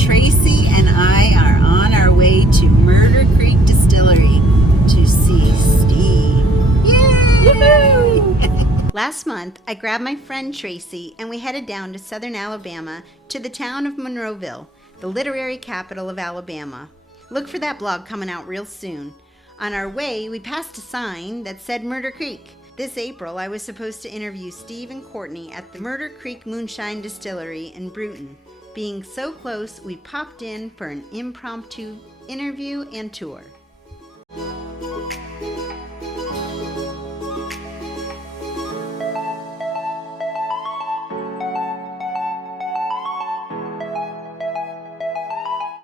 Tracy and I are on our way to Murder Creek Distillery to see Steve. Yay! Last month, I grabbed my friend Tracy and we headed down to southern Alabama to the town of Monroeville, the literary capital of Alabama. Look for that blog coming out real soon. On our way, we passed a sign that said Murder Creek. This April, I was supposed to interview Steve and Courtney at the Murder Creek Moonshine Distillery in Brewton. Being so close, we popped in for an impromptu interview and tour.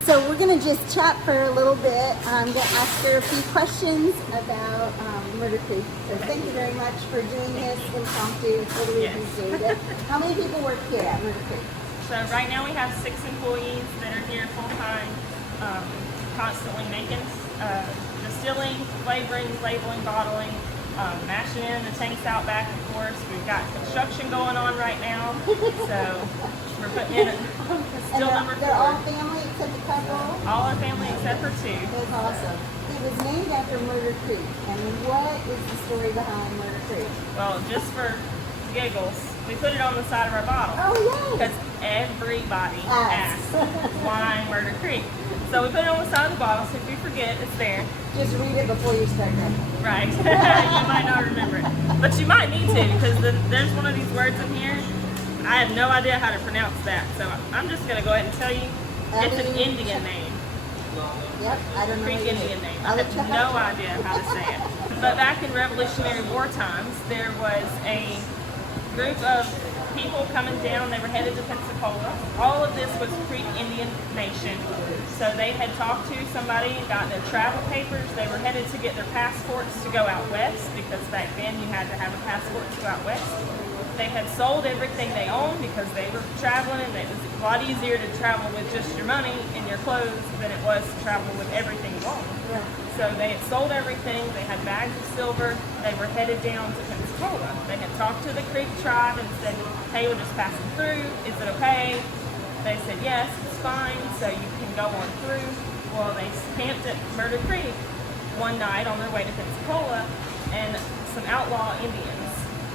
So we're going to just chat for a little bit. I'm going to ask her a few questions about Murder Creek. So thank you very much for doing this impromptu. Totally appreciate it. How many people work here at Murder Creek? So right now we have 6 employees that are here full-time, constantly making, distilling, flavoring, labeling, bottling, mashing in the tanks out back, of course. We've got construction going on right now, so we're putting in still number 4. They're all family except a couple? All our family except for 2. That's awesome. It was named after Murder Creek. And what is the story behind Murder Creek? Well, just for giggles, we put it on the side of our bottle. Oh, yeah. Because everybody asks why Murder Creek. So we put it on the side of the bottle, so if you forget, it's there. Just read it before you start drinking. Right. You might not remember it. But you might need to, because there's one of these words in here. I have no idea how to pronounce that, so I'm just going to go ahead and tell you. It's an Indian name. Yep, I don't know. Creek Indian name. I have no idea how to say it. But back in Revolutionary War times, there was a group of people coming down. They were headed to Pensacola. All of this was Creek Indian Nation. So they had talked to somebody and got their travel papers. They were headed to get their passports to go out west, because back then you had to have a passport to go out west. They had sold everything they owned because they were traveling, and it was a lot easier to travel with just your money and your clothes than it was to travel with everything you owned. Yeah. So they had sold everything. They had bags of silver. They were headed down to Pensacola. They had talked to the Creek tribe and said, hey, we're just passing through. Is it okay? They said, yes, it's fine, so you can go on through. Well, they camped at Murder Creek one night on their way to Pensacola, and some outlaw Indians.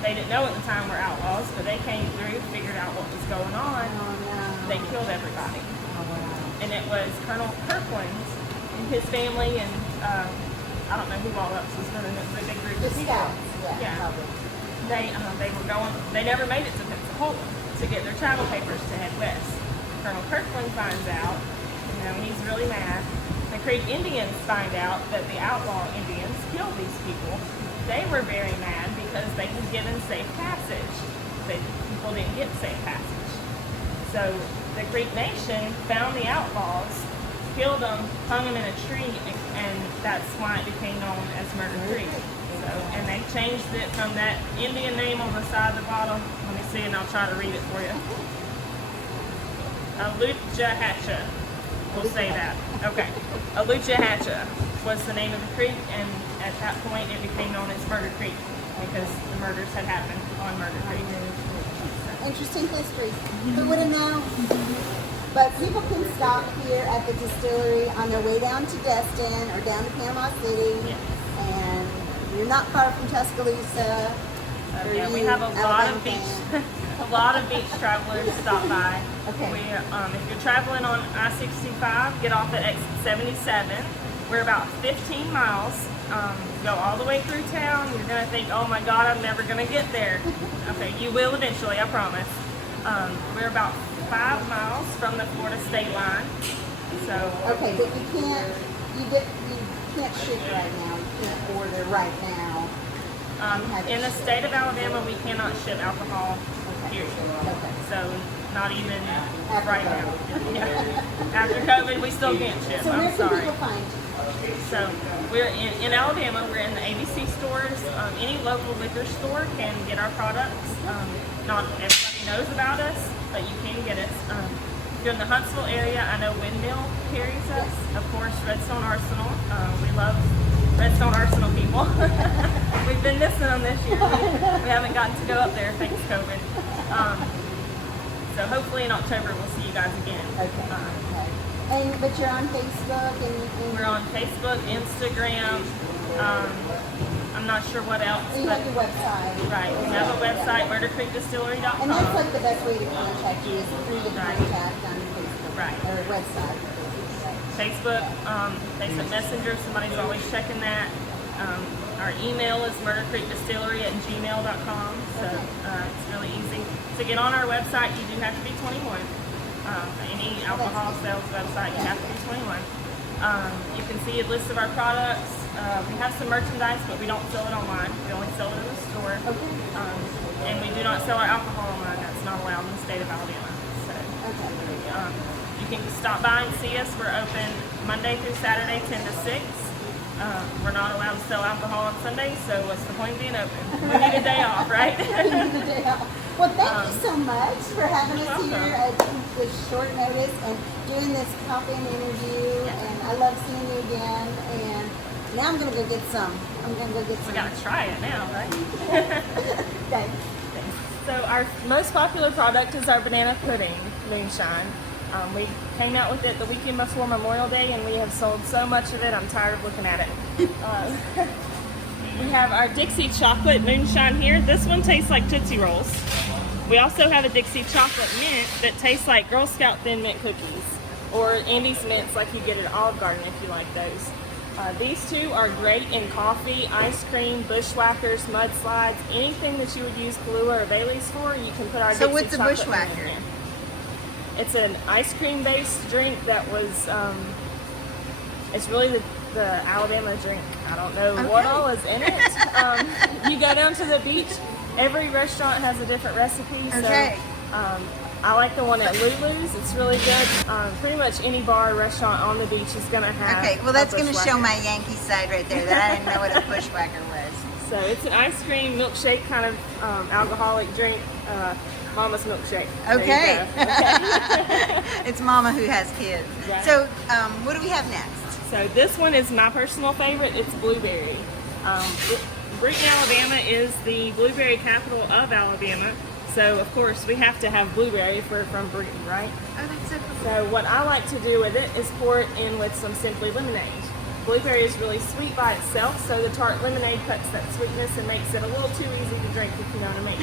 They didn't know at the time we're outlaws, but they came through, figured out what was going on. Oh, no. They killed everybody. Oh, wow. And it was Colonel Kirkland and his family, and I don't know who all else was in the big group The of people. scouts, yeah. Probably. They were going. They never made it to Pensacola to get their travel papers to head west. Colonel Kirkland finds out, he's really mad. The Creek Indians find out that the outlaw Indians killed these people. They were very mad because they had given safe passage. People didn't get safe passage. So the Creek Nation found the outlaws, killed them, hung them in a tree, and that's why it became known as Murder Creek. So, and they changed it from that Indian name on the side of the bottle. Let me see, and I'll try to read it for you. Aluchahatcha. We'll say that. Okay. Aluchahatcha was the name of the creek, and at that point it became known as Murder Creek because the murders had happened on Murder Creek. Interesting history. Who would have known? But people can stop here at the distillery on their way down to Destin or down to Panama City. Yes. And you're not far from Tuscaloosa. Yeah, we have a lot of beach, a lot of beach travelers stop by. Okay. If you're traveling on I-65, get off at exit 77. We're about 15 miles. Go all the way through town. You're gonna think, oh my God, I'm never gonna get there. Okay, you will eventually, I promise. We're about 5 miles from the Florida state line. So. Okay, but you can't ship right now. You can't order right now. In the state of Alabama, we cannot ship alcohol, period. Okay. So, not even After right COVID. now. Yeah. After COVID, we still can't ship. So where I'm can sorry. people find you? So, we're in Alabama, we're in the ABC stores. Any local liquor store can get our products. Not everybody knows about us, but you can get us. If you're in the Huntsville area, I know Windmill carries us. Of course, Redstone Arsenal. We love Redstone Arsenal people. We've been missing them this year. We haven't gotten to go up there, thanks COVID. So hopefully in October we'll see you guys again. Okay. But you're on Facebook and We're on Facebook, Instagram. I'm not sure what else. you But have your website. right, we have a website, murdercreekdistillery.com. And that's like the best way to contact you is through the contact on Facebook. Right. Or website. Facebook, Facebook Messenger, somebody's always checking that. Our email is murdercreekdistillery@gmail.com, so it's really easy. To get on our website, you do have to be 21. Any alcohol sales website, you have to be 21. You can see a list of our products. We have some merchandise, but we don't sell it online. We only sell it in the store. Okay. And we do not sell our alcohol online. That's not allowed in the state of Alabama. So you can stop by and see us. We're open Monday through Saturday, 10 to 6. We're not allowed to sell alcohol on Sundays, so what's the point of being open? We need a day off, right? Well, thank you so much for having us welcome. here at this short notice and doing this pop-in interview. And I love seeing you again. And now I'm gonna go get some. I'm gonna go get some. We gotta try it now, right? Thanks. So our most popular product is our banana pudding, Moonshine. We came out with it the weekend before Memorial Day, and we have sold so much of it, I'm tired of looking at it. We have our Dixie chocolate Moonshine here. This one tastes like Tootsie Rolls. We also have a Dixie chocolate mint that tastes like Girl Scout Thin Mint cookies, or Andy's Mints like you get at Olive Garden if you like those. These two are great in coffee, ice cream, bushwhackers, mudslides, anything that you would use Kahlua or Bailey's for, you can put our So Dixie what's a chocolate bushwhacker? mint in. It's an ice cream based drink that was, it's really the Alabama drink. I don't know what all is in it. You go down to the beach, every restaurant has a different recipe. Okay. So I like the one at Lulu's. It's really good. Pretty much any bar or restaurant on the beach is going to have Okay, well that's a going to show bushwhacker. my Yankee side right there that I didn't know what a bushwhacker was. So it's an ice cream milkshake kind of alcoholic drink. Mama's milkshake. There you Okay. go. It's Mama who has kids. Right. So what do we have next? So this one is my personal favorite. It's blueberry. Brewton, Alabama is the blueberry capital of Alabama. So of course we have to have blueberry if we're from Brewton, right? Oh, that's so cool. So what I like to do with it is pour it in with some Simply lemonade. Blueberry is really sweet by itself, so the tart lemonade cuts that sweetness and makes it a little too easy to drink, if you know what I mean.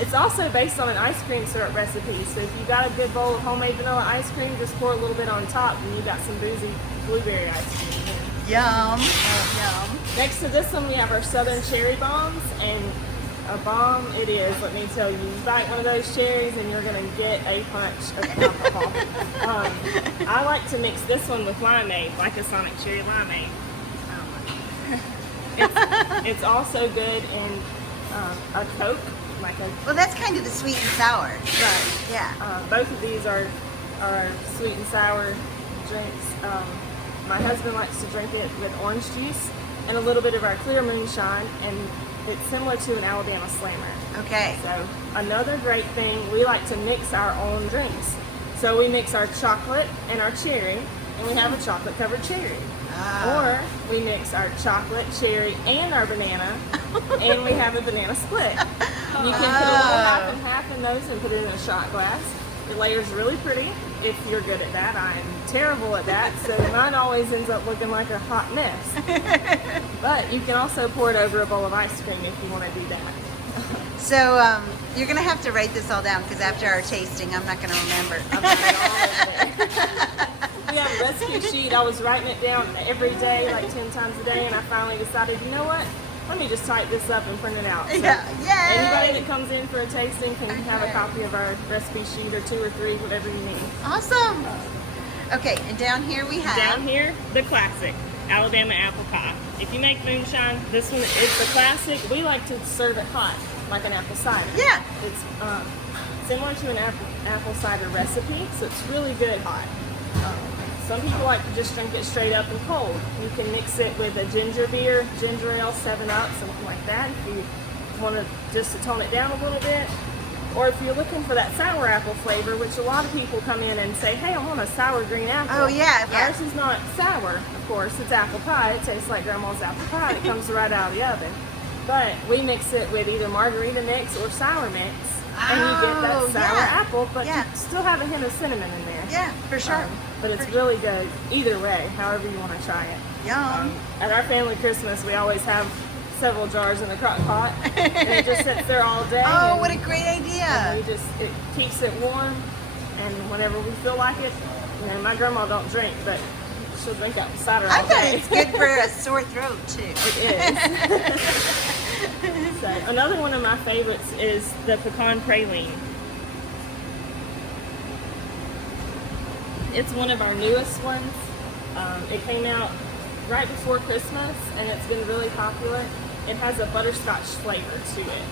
It's also based on an ice cream syrup recipe, so if you got a good bowl of homemade vanilla ice cream, just pour a little bit on top and you got some boozy blueberry ice cream. Yum. Yum. Next to this one we have our Southern Cherry Bombs, and a bomb it is, let me tell you. You bite one of those cherries and you're going to get a punch of alcohol. I like to mix this one with limeade, like a Sonic Cherry limeade. It's also good in a Coke, like a... Well, that's kind of the sweet and sour. Right. Yeah. Both of these are sweet and sour drinks. My husband likes to drink it with orange juice and a little bit of our clear moonshine, and it's similar to an Alabama Slammer. Okay. So another great thing, we like to mix our own drinks. So we mix our chocolate and our cherry, and we have a chocolate covered cherry. Or we mix our chocolate, cherry, and our banana, and we have a banana split. You can put a little half and half in those and put it in a shot glass. It layers really pretty if you're good at that. I am terrible at that, so mine always ends up looking like a hot mess. But you can also pour it over a bowl of ice cream if you want to do that. So you're going to have to write this all down because after our tasting, I'm not going to remember. I've got it all over there. We have a recipe sheet. I was writing it down every day, like 10 times a day, and I finally decided, you know what? Let me just type this up and print it out. So Yeah. Yay! anybody that comes in for a tasting can have a copy of our recipe sheet, or 2 or 3, whatever you need. Awesome. Okay, and down here we have... Down here, the classic Alabama apple pie. If you make moonshine, this one is the classic. We like to serve it hot, like an apple cider. Yeah. It's similar to an apple cider recipe, so it's really good hot. Some people like to just drink it straight up and cold. You can mix it with a ginger beer, ginger ale, 7-Up, something like that, if you want to just to tone it down a little bit. Or if you're looking for that sour apple flavor, which a lot of people come in and say, hey, I want a sour green apple. Oh, yeah, yeah. Ours is not sour, of course. It's apple pie. It tastes like Grandma's apple pie. It comes right out of the oven. But we mix it with either margarita mix or sour mix. and you get that Oh, sour yeah. apple, but Yeah. you still have a hint of cinnamon in there. Yeah, for sure. But it's really good either way, however you want to try it. Yum. At our family Christmas, we always have several jars in the crock pot, and it just sits there all day. Oh, and, what a great and idea. it keeps it warm, and whenever we feel like it, my grandma don't drink, but she'll drink apple cider I all bet day. it's good for a sore throat, too. It is. So, another one of my favorites is the pecan praline. It's one of our newest ones. It came out right before Christmas, and it's been really popular. It has a butterscotch flavor to it.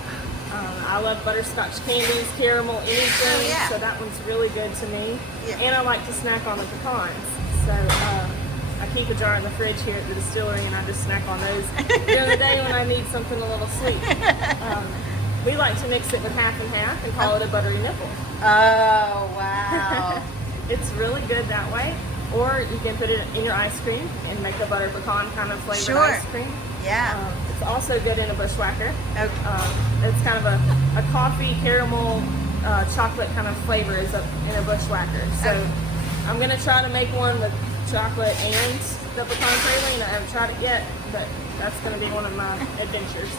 I love butterscotch candies, caramel, anything, Oh, yeah. so that one's really good to me. Yeah. And I like to snack on the pecans. So I keep a jar in the fridge here at the distillery, and I just snack on those during the day when I need something a little sweet. We like to mix it with half and half and call it a buttery nipple. Oh, wow. It's really good that way. Or you can put it in your ice cream and make a butter pecan kind of flavored Sure. ice cream. Yeah. It's also good in a bushwhacker. Okay. It's kind of a coffee, caramel, chocolate kind of flavor is in a bushwhacker. So I'm going to try to make one with chocolate and the pecan praline. I haven't tried it yet, but that's going to be one of my adventures.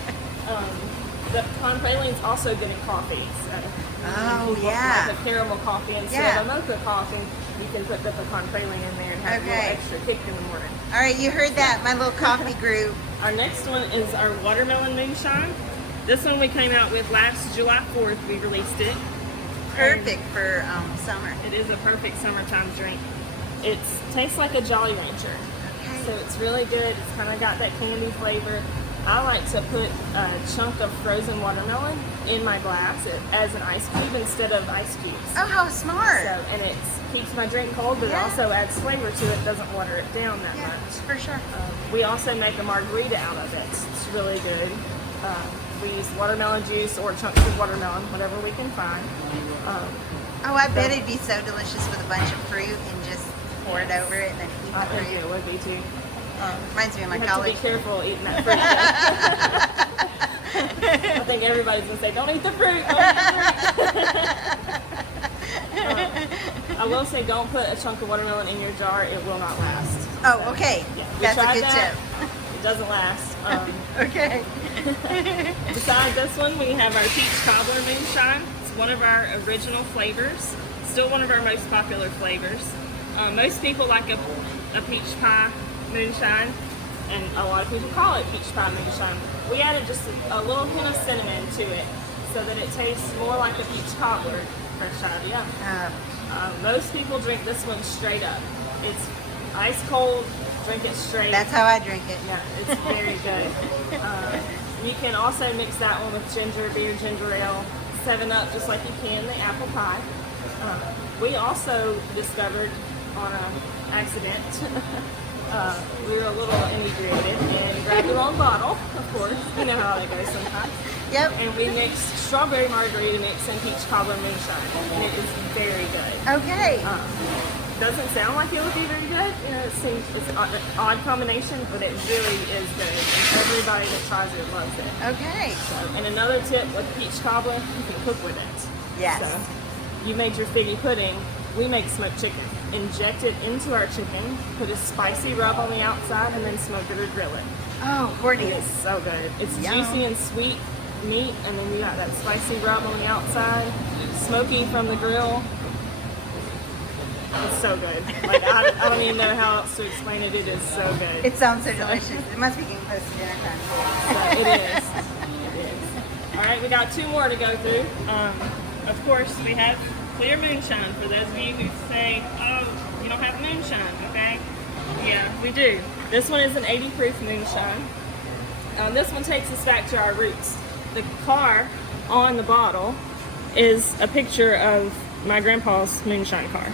The pecan praline is also good in coffee. So Oh, if you want yeah. like a caramel coffee instead Yeah. of a mocha coffee, you can put the pecan praline in there and have a Okay. little extra kick in the morning. All right, you heard that, my little coffee group. Our next one is our watermelon moonshine. This one we came out with last July 4th. We released it. Perfect for summer. It is a perfect summertime drink. It tastes like a Jolly Rancher. Okay. So it's really good. It's kind of got that candy flavor. I like to put a chunk of frozen watermelon in my glass as an ice cube instead of ice cubes. Oh, how smart. So, and it keeps my drink cold, but Yeah. it also adds flavor to it. Doesn't water it down that Yeah, much. for sure. We also make a margarita out of it. It's really good. We use watermelon juice or chunks of watermelon, whatever we can find. Oh, I bet it'd be so delicious with a bunch of fruit and just pour it over it and then eat I the think fruit. it would be too. Reminds me of my You have college. to be careful eating that fruit. I think everybody's gonna say, "Don't eat the fruit." Don't eat the fruit. I will say, don't put a chunk of watermelon in your jar. It will not last. Oh, okay. Yeah, we That's a tried good that. tip. It doesn't last. Okay. Besides this one, we have our peach cobbler moonshine. It's one of our original flavors. Still one of our most popular flavors. Most people like a peach pie moonshine, and a lot of people call it peach pie moonshine. We added just a little hint of cinnamon to it so that it tastes more like a peach cobbler. Fresh idea. Most people drink this one straight up. It's ice cold. Drink it straight. That's how I drink it. Yeah, it's very good. You can also mix that one with ginger beer, ginger ale, 7-Up, just like you can the apple pie. We also discovered on an accident, we were a little inebriated and grabbed the wrong bottle, of course. You know how that goes sometimes. Yep. And we mixed strawberry margarita mix and peach cobbler moonshine, and it is very good. Okay. Doesn't sound like it would be very good. You know, it seems it's an odd combination, but it really is good. And everybody that tries it loves it. Okay. So, and another tip with peach cobbler, you can cook with it. Yes. So, you made your figgy pudding. We make smoked chicken. Inject it into our chicken, put a spicy rub on the outside, and then smoke it or grill it. Oh, It Courtney. is so good. It's Yum. juicy and sweet meat, and then you got that spicy rub on the outside, smoky from the grill. It's so good. Like I don't even know how else to explain it. It is so good. It sounds so delicious. It must be getting close to dinner time. So it is. It is. All right, we got 2 more to go through. Of course, we have clear moonshine for those of you who say, "Oh, you don't have moonshine." Okay. Yeah, we do. This one is an 80 proof moonshine. This one takes us back to our roots. The car on the bottle is a picture of my grandpa's moonshine car.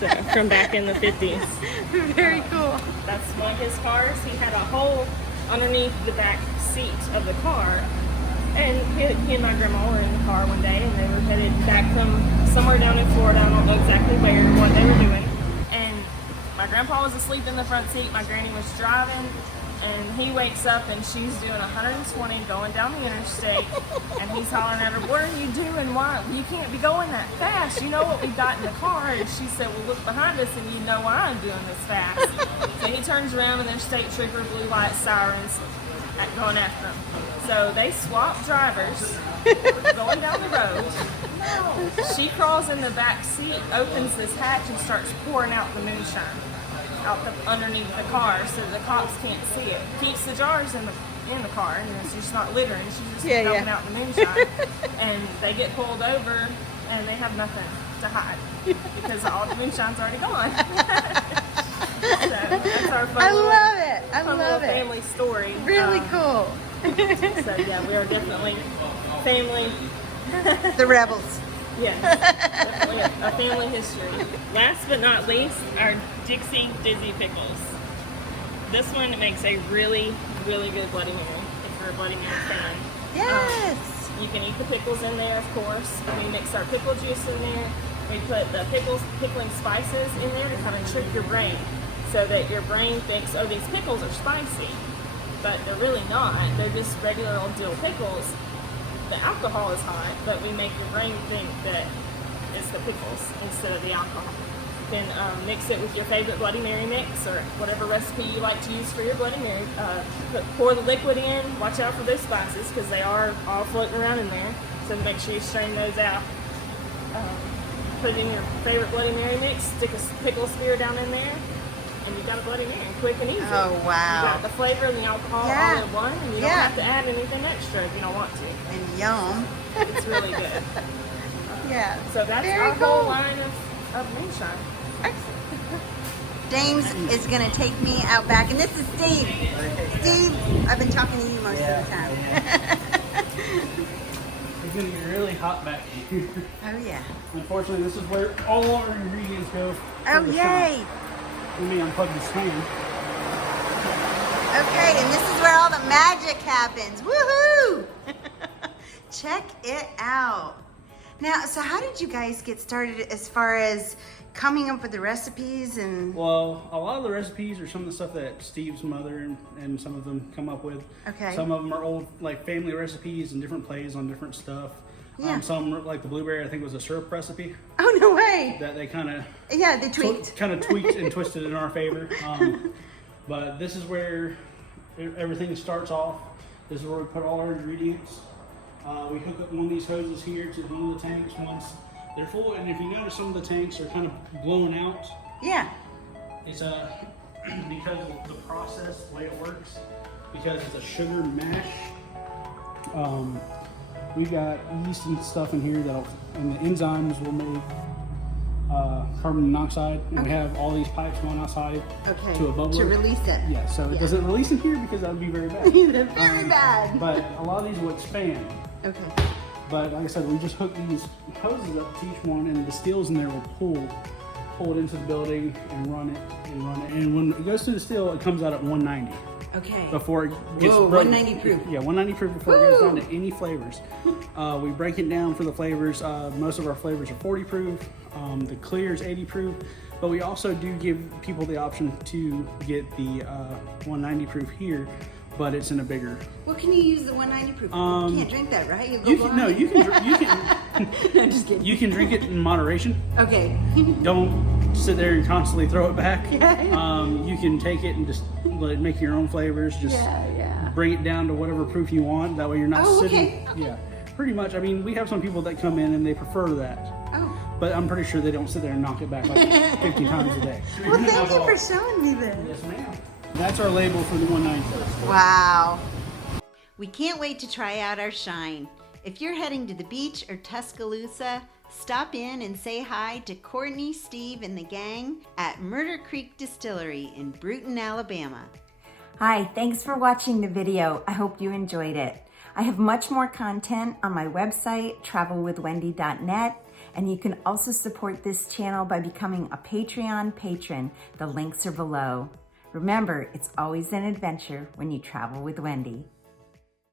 So, from back in the 50s. Very cool. That's one of his cars. He had a hole underneath the back seat of the car. And he and my grandma were in the car one day, and they were headed back from somewhere down in Florida. I don't know exactly where, what they were doing. And my grandpa was asleep in the front seat. My granny was driving. And he wakes up and she's doing 120 going down the interstate, and he's hollering at her, "What are you doing? Why? You can't be going that fast. You know what we got in the car?" And she said, "Well, look behind us and you know why I'm doing this fast." So he turns around and there's state trooper blue light sirens going after him. So they swap drivers going down the road. She crawls in the back seat, opens this hatch, and starts pouring out the moonshine out underneath the car so the cops can't see it. Keeps the jars in the car, and so she's not littering. She's just dumping out the moonshine. And they get pulled over, and they have nothing to hide because all the moonshine's already gone. So that's our fun I little, love it. I fun love little it. family story. Really cool. So yeah, we are definitely family. The rebels. Yes, definitely a family history. Last but not least, our Dixie Dizzy Pickles. This one makes a really, really good Bloody Mary if you're a Bloody Mary fan. Yes. You can eat the pickles in there, of course. We mix our pickle juice in there. We put the pickling spices in there to kind of trick your brain so that your brain thinks, oh, these pickles are spicy. But they're really not. They're just regular old dill pickles. The alcohol is hot, but we make your brain think that it's the pickles instead of the alcohol. Then mix it with your favorite Bloody Mary mix or whatever recipe you like to use for your Bloody Mary. Pour the liquid in. Watch out for those spices because they are all floating around in there. So make sure you strain those out. Put it in your favorite Bloody Mary mix. Stick a pickle spear down in there. And you've got a Bloody Mary, quick and easy. Oh, wow. You got the flavor and the alcohol all in one, and you don't have to add anything extra if you don't want to. And yum. It's really good. Yeah. So that's Very our cool. whole line of moonshine. James is going to take me out back, and this is Steve. Steve, I've been talking to you most of the time. It's going to get really hot back here. Oh, yeah. Unfortunately, this is where all our ingredients go. Oh, yay. Let me unplug this fan. Okay, and this is where all the magic happens. Woohoo! Check it out. Now, so how did you guys get started as far as coming up with the recipes and... Well, a lot of the recipes are some of the stuff that Steve's mother and some of them come up with. Okay. Some of them are old, like, family recipes and different plays on different stuff. Yeah. Some, like the blueberry, I think was a syrup recipe Oh, no way. that they kind of... Yeah, they tweaked. Kind of tweaked and twisted in our favor. But this is where everything starts off. This is where we put all our ingredients. We hook up one of these hoses here to one of the tanks once they're full. And if you notice, some of the tanks are kind of blowing out. Yeah. It's because of the process, the way it works. Because it's a sugar mash. We got yeast and stuff in here and the enzymes will make carbon monoxide, and we have all these pipes going outside to a bubbler. To release it. Yeah, so it doesn't release in here because that would be very bad. Very bad. But a lot of these will expand. Okay. But like I said, we just hook these hoses up to each one, and the stills in there will pull it into the building and run it. And when it goes through the still, it comes out at 190. Okay. Before it gets Whoa, broken. 190 proof. Yeah, 190 proof before it goes down to any flavors. We break it down for the flavors. Most of our flavors are 40 proof. The clear is 80 proof. But we also do give people the option to get the 190 proof here, but it's in a bigger. What can you use the 190 proof? You can't drink that, right? You can, no, you can. No, I'm just kidding. You can drink it in moderation. Okay. Don't sit there and constantly throw it back. Yeah. You can take it and just let it make your own flavors. Just Yeah. bring it down to whatever proof you want. That way you're not sitting. Okay. Yeah, pretty much. I mean, we have some people that come in and they prefer that. Oh. But I'm pretty sure they don't sit there and knock it back like 50 times a day. Well, thank you for showing me this. Yes, ma'am. That's our label for the 190. Wow. We can't wait to try out our shine. If you're heading to the beach or Tuscaloosa, stop in and say hi to Courtney, Steve, and the gang at Murder Creek Distillery in Brewton, Alabama. Hi, thanks for watching the video. I hope you enjoyed it. I have much more content on my website, travelwithwendy.net, and you can also support this channel by becoming a Patreon patron. The links are below. Remember, it's always an adventure when you travel with Wendy.